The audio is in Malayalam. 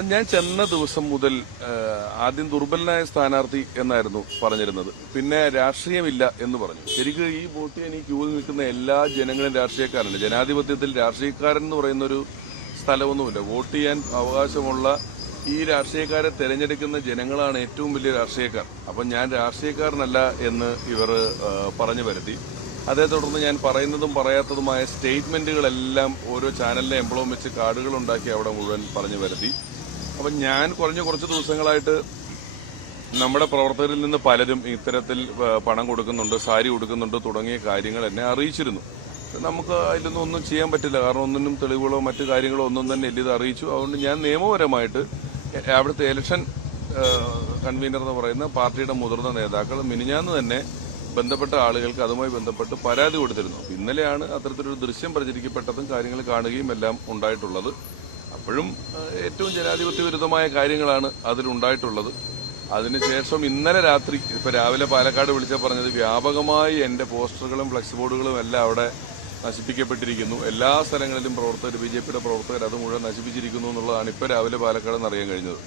ഞാൻ ചെന്ന ദിവസം മുതൽ ആദ്യം ദുർബലനായ സ്ഥാനാർത്ഥി എന്നായിരുന്നു പറഞ്ഞിരുന്നത്. പിന്നെ രാഷ്ട്രീയമില്ല എന്ന് പറഞ്ഞു. ശരിക്കും ഈ വോട്ട് ചെയ്യാൻ ഈ ക്യൂവിൽ നിൽക്കുന്ന എല്ലാ ജനങ്ങളും രാഷ്ട്രീയക്കാരാണ്. ജനാധിപത്യത്തിൽ രാഷ്ട്രീയക്കാരൻ എന്ന് പറയുന്നൊരു സ്ഥലമൊന്നുമില്ല. വോട്ട് ചെയ്യാൻ അവകാശമുള്ള ഈ രാഷ്ട്രീയക്കാരെ തെരഞ്ഞെടുക്കുന്ന ജനങ്ങളാണ് ഏറ്റവും വലിയ രാഷ്ട്രീയക്കാർ. അപ്പം ഞാൻ രാഷ്ട്രീയക്കാരനല്ല എന്ന് ഇവർ പറഞ്ഞു വരുത്തി. അതേ തുടർന്ന് ഞാൻ പറയുന്നതും പറയാത്തതുമായ സ്റ്റേറ്റ്മെന്റുകളെല്ലാം ഓരോ ചാനലിലെ എംബ്ലം വെച്ച് കാർഡുകൾ ഉണ്ടാക്കി അവിടെ മുഴുവൻ പറഞ്ഞു വരുത്തി. അപ്പം ഞാൻ കുറച്ച് ദിവസങ്ങളായിട്ട് നമ്മുടെ പ്രവർത്തകരിൽ നിന്ന് പലരും ഇത്തരത്തിൽ പണം കൊടുക്കുന്നുണ്ട്, സാരി കൊടുക്കുന്നുണ്ട് തുടങ്ങിയ കാര്യങ്ങൾ എന്നെ അറിയിച്ചിരുന്നു. നമുക്ക് അതിലൊന്നും ഒന്നും ചെയ്യാൻ പറ്റില്ല. കാരണം ഒന്നിനും തെളിവുകളോ മറ്റു കാര്യങ്ങളോ ഒന്നും തന്നെ ഇല്ല. ഇത് അറിയിച്ചു. അതുകൊണ്ട് ഞാൻ നിയമപരമായിട്ട് അവിടുത്തെ ഇലക്ഷൻ കൺവീനർ എന്ന് പറയുന്ന പാർട്ടിയുടെ മുതിർന്ന നേതാക്കൾ മിനിഞ്ഞാന്ന് തന്നെ ബന്ധപ്പെട്ട ആളുകൾക്ക് അതുമായി ബന്ധപ്പെട്ട് പരാതി കൊടുത്തിരുന്നു. ഇന്നലെയാണ് അത്തരത്തിലൊരു ദൃശ്യം പ്രചരിക്കപ്പെട്ടതും കാര്യങ്ങൾ കാണുകയും എല്ലാം ഉണ്ടായിട്ടുള്ളത്. അപ്പോഴും ഏറ്റവും ജനാധിപത്യ വിരുദ്ധമായ കാര്യങ്ങളാണ് അതിലുണ്ടായിട്ടുള്ളത്. അതിനുശേഷം ഇന്നലെ രാത്രി, ഇപ്പൊ രാവിലെ പാലക്കാട് വിളിച്ച പറഞ്ഞത് വ്യാപകമായി എന്റെ പോസ്റ്ററുകളും ഫ്ലക്സ് ബോർഡുകളും എല്ലാം അവിടെ നശിപ്പിക്കപ്പെട്ടിരിക്കുന്നു. എല്ലാ സ്ഥലങ്ങളിലും പ്രവർത്തകർ, ബിജെപിയുടെ പ്രവർത്തകർ അത് മുഴുവൻ നശിപ്പിച്ചിരിക്കുന്നു എന്നുള്ളതാണ് ഇപ്പൊ രാവിലെ പാലക്കാട് നിന്ന് അറിയാൻ കഴിഞ്ഞത്.